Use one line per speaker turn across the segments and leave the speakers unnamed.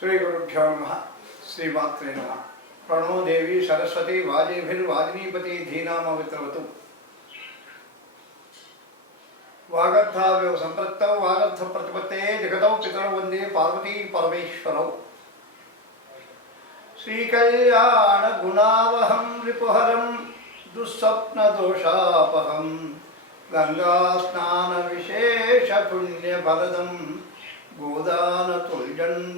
श्रीगुरुभ्यो नमः श्रीमात्रे नमः प्रणो देवी सरस्वती वाजेभिर्वादिनीपति धीनामवित्रवतु। वागर्थाव्यव सम्पृक्तौ वागर्थप्रतिपत्तये जगतौ पितरौ वंदे पार्वती परमेश्वरौ। श्रीकल्याणगुणावहं रिपुहरं, दुःस्वप्नदोषापहं, गङ्गास्नानविशेषपुण्यफलदं गोदानतुल्यन्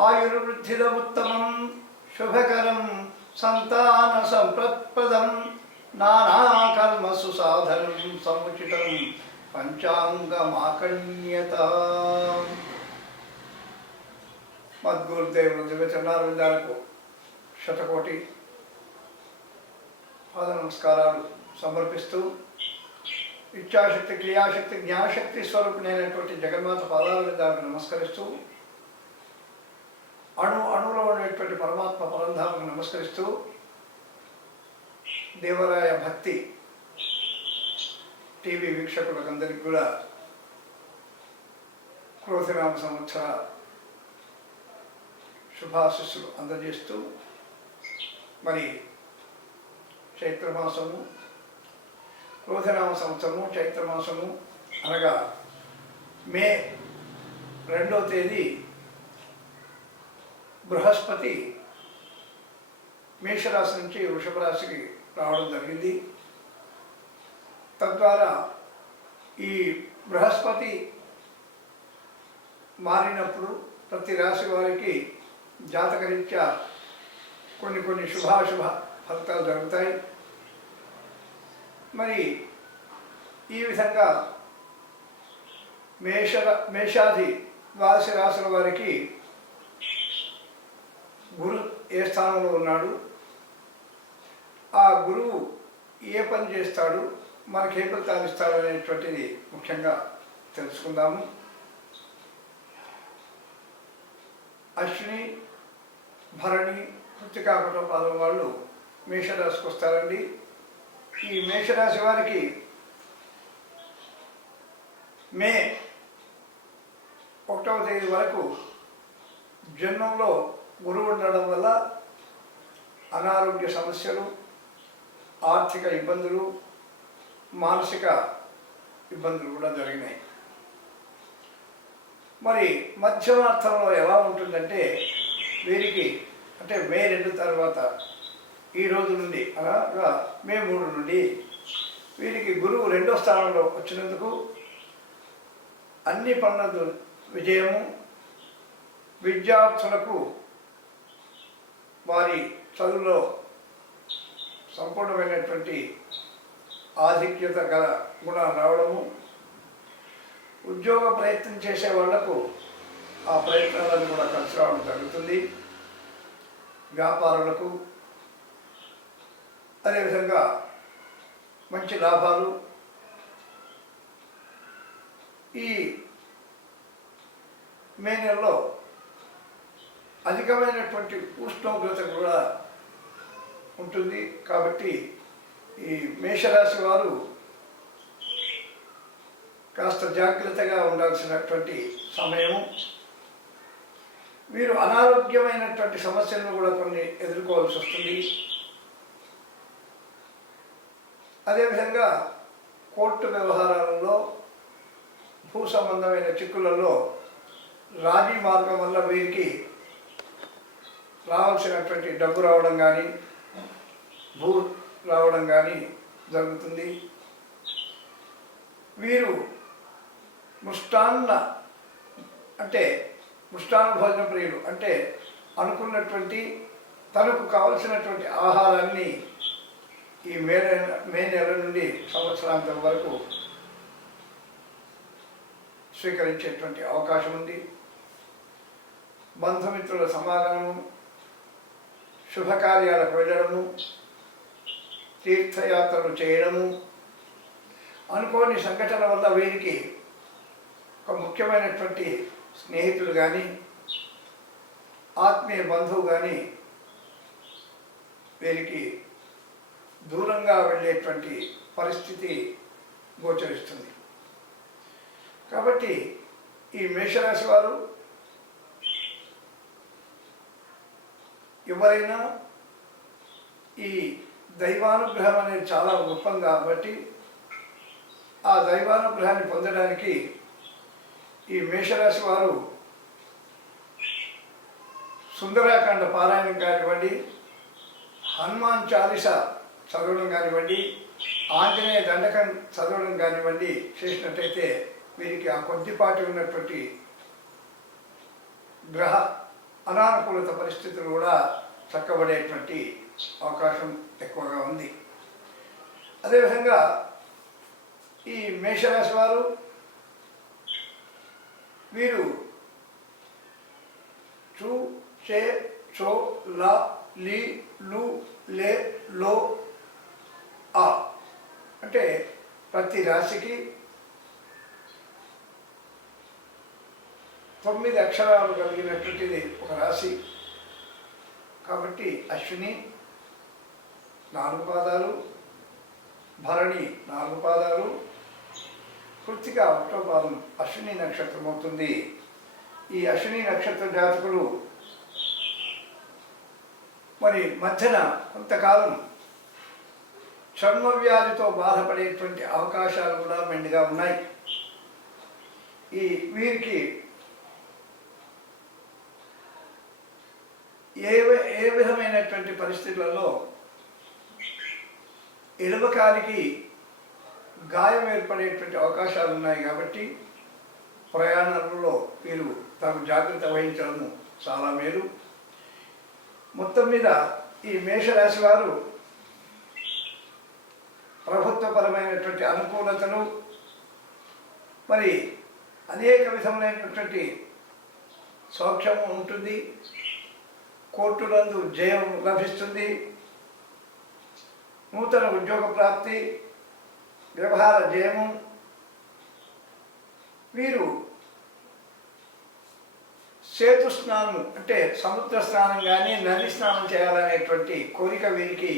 ఆయుర్వృద్ధిదముత్తమం శుభకరం సంతాన సంప్రత్పదం నానాకర్మసు సాధనం సముచితం పంచాంగమాకణ్యత మద్గురుదేవుల దివ్యచరణారవిందాలకు శతకోటి పాద నమస్కారాలు సమర్పిస్తూ ఇచ్ఛాశక్తి క్రియాశక్తి జ్ఞానశక్తి స్వరూపిణైనటువంటి జగన్మాత పాదాలకు నమస్కరిస్తూ అణు అణులో ఉండేటువంటి పరమాత్మ పరంధామకు నమస్కరిస్తూ దేవరాయ భక్తి టీవీ వీక్షకులకందరికీ కూడా క్రోధినామ సంవత్సర శుభాశిస్సులు అందజేస్తూ మరి చైత్రమాసము క్రోధనామ సంవత్సరము చైత్రమాసము అనగా మే రెండో తేదీ బృహస్పతి మేషరాశి నుంచి వృషభ రాశికి రావడం జరిగింది. తద్వారా ఈ బృహస్పతి మారినప్పుడు ప్రతి రాశి వారికి జాతకరీత్యా కొన్ని కొన్ని శుభాశుభ ఫలితాలు జరుగుతాయి. మరి ఈ విధంగా మేష మేషాది ద్వాదశ రాశుల వారికి ఏ స్థానంలో ఉన్నాడు? ఆ గురువు ఏ పని చేస్తాడు? మనకి ఏ ఫలితాలు ఇస్తాడు అనేటువంటిది ముఖ్యంగా తెలుసుకుందాము. అశ్విని భరణి కృతికాకుట పాదం వాళ్ళు మేషరాశికి వస్తారండి. ఈ మేషరాశి వారికి మే ఒకటవ తేదీ వరకు జన్మంలో గురువు ఉండడం వల్ల అనారోగ్య సమస్యలు ఆర్థిక ఇబ్బందులు మానసిక ఇబ్బందులు కూడా జరిగినాయి. మరి మధ్యమార్థంలో ఎలా ఉంటుందంటే వీరికి అంటే మే రెండు తర్వాత ఈ రోజు నుండి అనగా మే మూడు నుండి వీరికి గురువు రెండో స్థానంలో వచ్చినందుకు అన్ని పనుల విజయము విద్యార్థులకు వారి చదువులో సంపూర్ణమైనటువంటి ఆధిక్యత గల గుణాలు రావడము ఉద్యోగ ప్రయత్నం చేసే వాళ్ళకు ఆ ప్రయత్నాలను కూడా కలిసి రావడం జరుగుతుంది. వ్యాపారులకు అదేవిధంగా మంచి లాభాలు ఈ మే నెలలో అధికమైనటువంటి ఉష్ణోగ్రత కూడా ఉంటుంది. కాబట్టి ఈ మేషరాశి వారు కాస్త జాగ్రత్తగా ఉండాల్సినటువంటి సమయం వీరు అనారోగ్యమైనటువంటి సమస్యలను కూడా కొన్ని ఎదుర్కోవాల్సి వస్తుంది. అదేవిధంగా కోర్టు వ్యవహారాలలో భూ సంబంధమైన చిక్కులలో రాజీ మార్గం వల్ల వీరికి రావాల్సినటువంటి డబ్బు రావడం కానీ భూ రావడం కానీ జరుగుతుంది. వీరు ముష్టాన్న అంటే ముష్టాన్న భోజన ప్రియులు అంటే అనుకున్నటువంటి తనకు కావలసినటువంటి ఆహారాన్ని ఈ మే మే నెల నుండి సంవత్సరాంతం వరకు స్వీకరించేటువంటి అవకాశం ఉంది బంధుమిత్రుల సమాగమము శుభకార్యాలకు వెళ్ళడము తీర్థయాత్రలు చేయడము. అనుకోని సంఘటనల వల్ల వీరికి ఒక ముఖ్యమైనటువంటి స్నేహితులు కానీ ఆత్మీయ బంధువు కానీ వీరికి దూరంగా వెళ్ళేటువంటి పరిస్థితి గోచరిస్తుంది. కాబట్టి ఈ మేషరాశి వారు ఎవరైనా ఈ దైవానుగ్రహం అనేది చాలా గొప్పం కాబట్టి ఆ దైవానుగ్రహాన్ని పొందడానికి ఈ మేషరాశి వారు సుందరాకాండ పారాయణం కానివ్వండి హనుమాన్ చాలీస చదవడం కానివ్వండి ఆంజనేయ దండకం చదవడం కానివ్వండి చేసినట్టయితే వీరికి ఆ కొద్దిపాటి ఉన్నటువంటి గ్రహ అనానుకూలత పరిస్థితులు కూడా చక్కబడేటువంటి అవకాశం ఎక్కువగా ఉంది. అదేవిధంగా ఈ మేషరాశి వారు వీరు చూ చే చో లా లీ లు లే లో ఆ అంటే ప్రతి రాశికి తొమ్మిది అక్షరాలు కలిగినటువంటిది ఒక రాశి. కాబట్టి అశ్విని నాలుగు పాదాలు భరణి నాలుగు పాదాలు కృత్తిక ఒకటో పాదం అశ్విని నక్షత్రం అవుతుంది ఈ అశ్విని నక్షత్ర జాతకులు మరి మధ్యన కొంతకాలం చర్మ వ్యాధితో బాధపడేటువంటి అవకాశాలు కూడా మెండుగా ఉన్నాయి. ఈ వీరికి ఏ ఏ విధమైనటువంటి పరిస్థితులలో ఎడమకాలికి గాయం ఏర్పడేటువంటి అవకాశాలు ఉన్నాయి కాబట్టి ప్రయాణాలలో వీరు తాము జాగ్రత్త వహించడము చాలా మేలు. మొత్తం మీద ఈ మేషరాశి వారు ప్రభుత్వపరమైనటువంటి అనుకూలతలు మరి అనేక విధములైనటువంటి సౌఖ్యము ఉంటుంది. కోర్టులందు జయం లభిస్తుంది. నూతన ఉద్యోగ ప్రాప్తి వ్యవహార జయము. వీరు సేతు స్నానం అంటే సముద్ర స్నానం కానీ నది స్నానం చేయాలనేటువంటి కోరిక వీరికి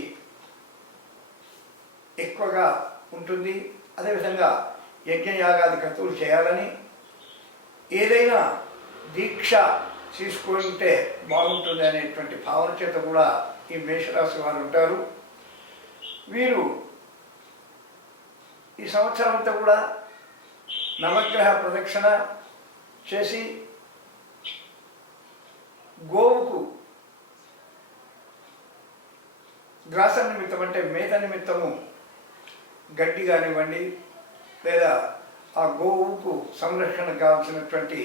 ఎక్కువగా ఉంటుంది. అదేవిధంగా యజ్ఞయాగాది క్రతువులు చేయాలని ఏదైనా దీక్ష తీసుకుంటే బాగుంటుంది అనేటువంటి భావన చేత కూడా ఈ మేషరాశి వారు ఉంటారు. వీరు ఈ సంవత్సరం అంతా కూడా నవగ్రహ ప్రదక్షిణ చేసి గోవుకు గ్రాస నిమిత్తం అంటే మేత నిమిత్తము గడ్డి కానివ్వండి లేదా ఆ గోవుకు సంరక్షణ కావాల్సినటువంటి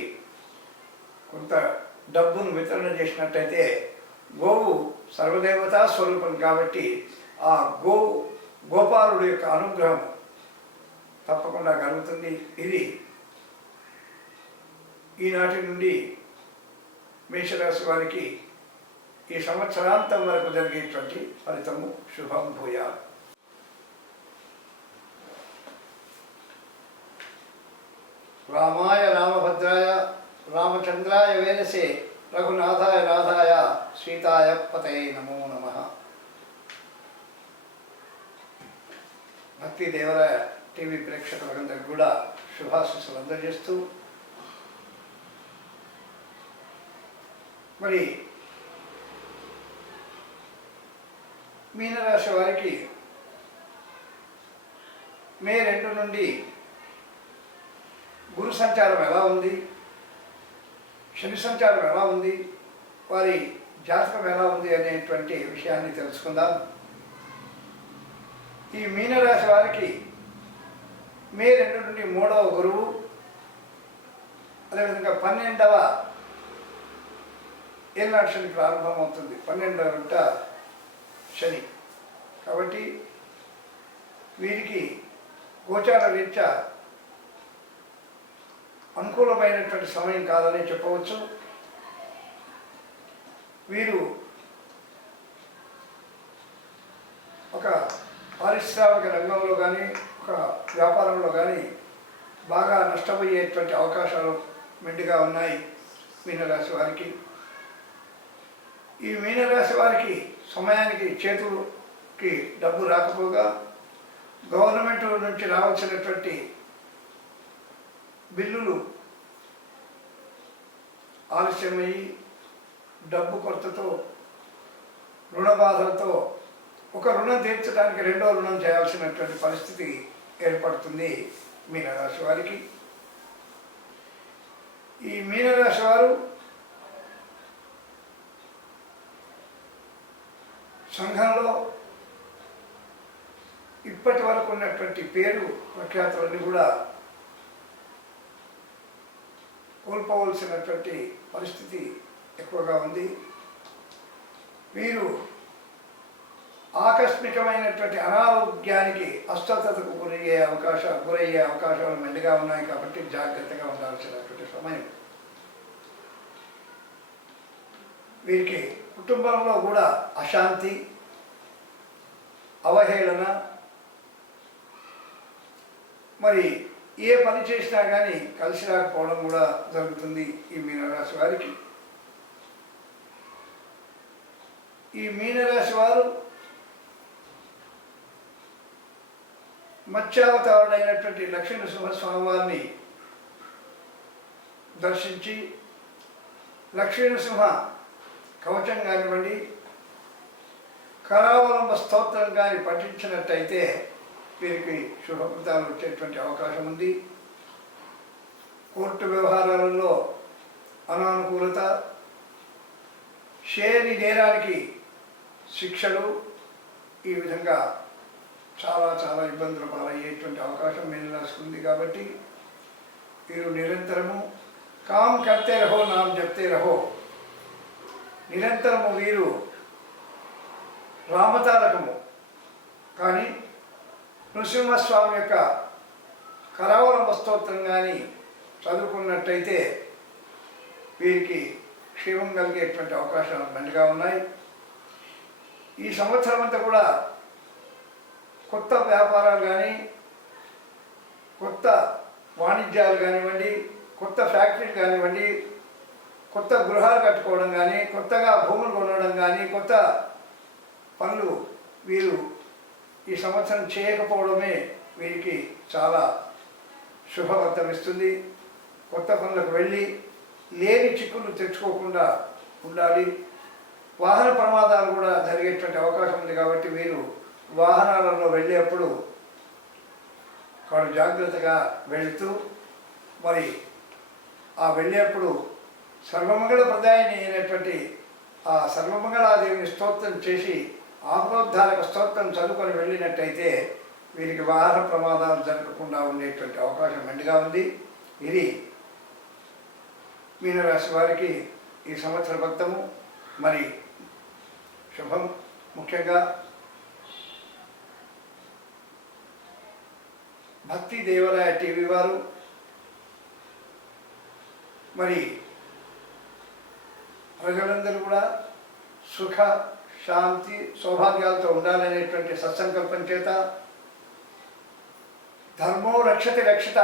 కొంత డబ్బును వితరణ చేసినట్టయితే గోవు సర్వదేవతా స్వరూపం కాబట్టి ఆ గోవు గోపాలుడు యొక్క అనుగ్రహం తప్పకుండా కలుగుతుంది. ఇది ఈనాటి నుండి మేషరాశి వారికి ఈ సంవత్సరాంతం వరకు జరిగేటువంటి ఫలితము శుభం భూయాలు. రామాయ రామచంద్రాయ వేదసే రఘునాథాయ రాధాయ సీతాయ పతయ నమో నమ. భక్తి దేవరాయ టీవీ ప్రేక్షకులందరికీ కూడా శుభాశీస్సులు అందజేస్తూ మరి మీనరాశి వారికి మే రెండు నుండి గురు సంచారం ఎలా ఉంది? శని సంచారం ఎలా ఉంది? వారి జాతకం ఎలా ఉంది అనేటువంటి విషయాన్ని తెలుసుకుందాం. ఈ మీనరాశి వారికి మే రెండు నుండి మూడవ గురువు అదేవిధంగా పన్నెండవ ఏనాడు శని ప్రారంభమవుతుంది. పన్నెండవ గంట శని. కాబట్టి వీరికి గోచార రీత్యా అనుకూలమైనటువంటి సమయం కాదని చెప్పవచ్చు. వీరు ఒక పారిశ్రామిక రంగంలో కానీ ఒక వ్యాపారంలో కానీ బాగా నష్టపోయేటువంటి అవకాశాలు మెండుగా ఉన్నాయి మీనరాశి వారికి. ఈ మీనరాశి వారికి సమయానికి చేతులకి డబ్బు రాకపోగా గవర్నమెంట్ నుంచి రావాల్సినటువంటి బిల్లులు ఆలస్యమయ్యి డబ్బు కొరతతో రుణ బాధలతో ఒక రుణం తీర్చడానికి రెండో రుణం చేయాల్సినటువంటి పరిస్థితి ఏర్పడుతుంది మీనరాశి వారికి. ఈ మీనరాశి వారు సంఘంలో ఇప్పటి వరకు ఉన్నటువంటి పేరు ప్రఖ్యాతులన్నీ కూడా కోల్పోవలసినటువంటి పరిస్థితి ఎక్కువగా ఉంది. వీరు ఆకస్మికమైనటువంటి అనారోగ్యానికి అస్వస్థతకు గురయ్యే అవకాశాలు గురయ్యే అవకాశాలు మెండుగా ఉన్నాయి కాబట్టి జాగ్రత్తగా ఉండాల్సినటువంటి సమయం. వీరికి కుటుంబంలో కూడా అశాంతి అవహేళన మరి ఏ పని చేసినా కానీ కలిసి రాకపోవడం కూడా జరుగుతుంది ఈ మీనరాశి వారికి. ఈ మీనరాశి వారు మత్స్యావతారుడైనటువంటి లక్ష్మీ నృసింహస్వామి వారిని దర్శించి లక్ష్మీ నృసింహ కవచం కానివ్వండి కరావలంబ స్తోత్రం కానీ పఠించినట్టయితే వీరికి శుభఫలితాలు వచ్చేటువంటి అవకాశం ఉంది. కోర్టు వ్యవహారాలలో అనానుకూలత షేరి నేరానికి శిక్షలు ఈ విధంగా చాలా చాలా ఇబ్బందులు పాలయ్యేటువంటి అవకాశం మేము రాసుకుంది కాబట్టి వీరు నిరంతరము కామ్ కర్తే రహో నామ్ చెప్తే రహో. నిరంతరము వీరు రామతారకము. కానీ నృసింహస్వామి యొక్క కరావలంబ స్తోత్రం కానీ చదువుకున్నట్టయితే వీరికి క్షేమం కలిగేటువంటి అవకాశాలు మెండుగా ఉన్నాయి. ఈ సంవత్సరం అంతా కూడా కొత్త వ్యాపారాలు కానీ కొత్త వాణిజ్యాలు కానివ్వండి కొత్త ఫ్యాక్టరీలు కానివ్వండి కొత్త గృహాలు కట్టుకోవడం కానీ కొత్తగా భూములు కొనడం కానీ కొత్త పనులు వీరు ఈ సంవత్సరం చేయకపోవడమే వీరికి చాలా శుభవర్తం ఇస్తుంది కొత్త పనులకు వెళ్ళి లేని చిక్కులు తెచ్చుకోకుండా ఉండాలి. వాహన ప్రమాదాలు కూడా జరిగేటువంటి అవకాశం ఉంది కాబట్టి వీరు వాహనాలలో వెళ్ళేప్పుడు వాడు జాగ్రత్తగా వెళుతూ మరి ఆ వెళ్ళేప్పుడు సర్వమంగళ ప్రదాయని అయినటువంటి ఆ సర్వమంగళాదేవిని స్తోత్రం చేసి ఆత్మోద్ధారక స్తోత్రం చదువుకొని వెళ్ళినట్టయితే వీరికి వాహన ప్రమాదాలు జరగకుండా ఉండేటువంటి అవకాశం మెండుగా ఉంది. ఇది మీనరాశి వారికి ఈ సంవత్సర భక్తము. మరి శుభం ముఖ్యంగా భక్తి దేవాలయ టీవీ వారు. మరి ప్రజలందరూ కూడా సుఖ శాంతి సౌభాగ్యాలతో ఉండాలనేటువంటి సత్సంకల్పం చేత ధర్మో రక్షతి రక్షిత.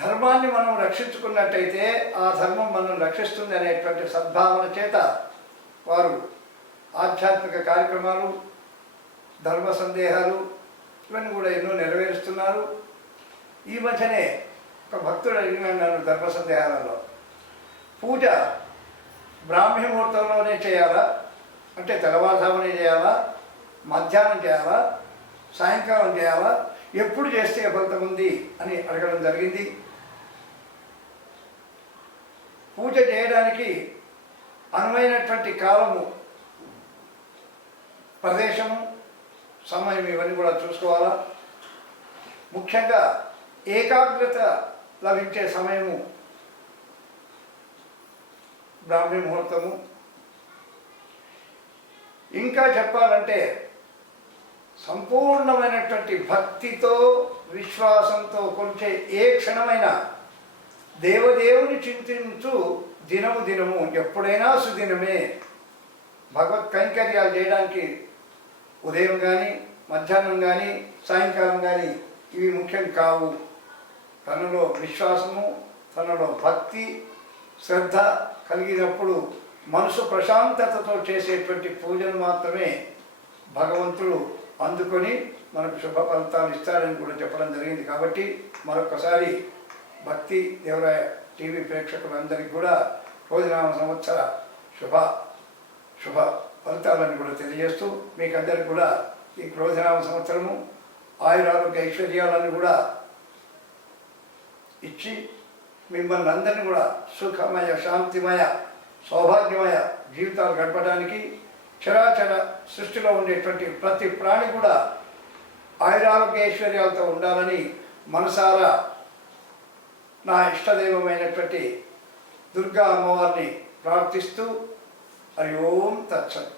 ధర్మాన్ని మనం రక్షించుకున్నట్టయితే ఆ ధర్మం మనం రక్షిస్తుంది అనేటువంటి సద్భావన చేత వారు ఆధ్యాత్మిక కార్యక్రమాలు ధర్మ సందేహాలు ఇవన్నీ కూడా ఎన్నో నెరవేరుస్తున్నారు. ఈ మధ్యనే ఒక భక్తుడు అడిగినాడు నన్ను ధర్మ సందేహాలలో. పూజ బ్రాహ్మీ ముహూర్తంలోనే చేయాలా? అంటే తెల్లవారుజామునే చేయాలా? మధ్యాహ్నం చేయాలా? సాయంకాలం చేయాలా? ఎప్పుడు చేస్తే ఫలితం ఉంది అని అడగడం జరిగింది. పూజ చేయడానికి అనువైనటువంటి కాలము ప్రదేశము సమయం ఇవన్నీ కూడా చూసుకోవాలా. ముఖ్యంగా ఏకాగ్రత లభించే సమయము బ్రాహ్మీ ముహూర్తము. ఇంకా చెప్పాలంటే సంపూర్ణమైనటువంటి భక్తితో విశ్వాసంతో కొలిచే ఏ క్షణమైనా దేవదేవుని చింతించు దినము దినము ఎప్పుడైనా సుదినమే. భగవత్ కైంకర్యాలు చేయడానికి ఉదయం కానీ మధ్యాహ్నం కానీ సాయంకాలం కానీ ఇవి ముఖ్యం కావు. తనలో విశ్వాసము తనలో భక్తి శ్రద్ధ కలిగినప్పుడు మనసు ప్రశాంతతతో చేసేటువంటి పూజను మాత్రమే భగవంతుడు అందుకొని మనకు శుభ ఫలితాలు ఇస్తాడని కూడా చెప్పడం జరిగింది. కాబట్టి మరొకసారి భక్తి దేవరాయ టీవీ ప్రేక్షకులందరికీ కూడా భోజనామ సంవత్సర శుభ శుభ ఫలితాలను కూడా తెలియజేస్తూ మీకు అందరికీ కూడా ఈ క్రోధనామ సంవత్సరము ఆయురారోగ్య ఐశ్వర్యాలను కూడా ఇచ్చి మిమ్మల్ని అందరినీ కూడా సుఖమయ శాంతిమయ సౌభాగ్యమయ జీవితాలు గడపడానికి చరాచర సృష్టిలో ఉండేటువంటి ప్రతి ప్రాణి కూడా ఆయురారోగ్య ఐశ్వర్యాలతో ఉండాలని మనసారా నా ఇష్టదైవమైనటువంటి దుర్గా అమ్మవారిని ప్రార్థిస్తూ హరి ఓం తత్సత్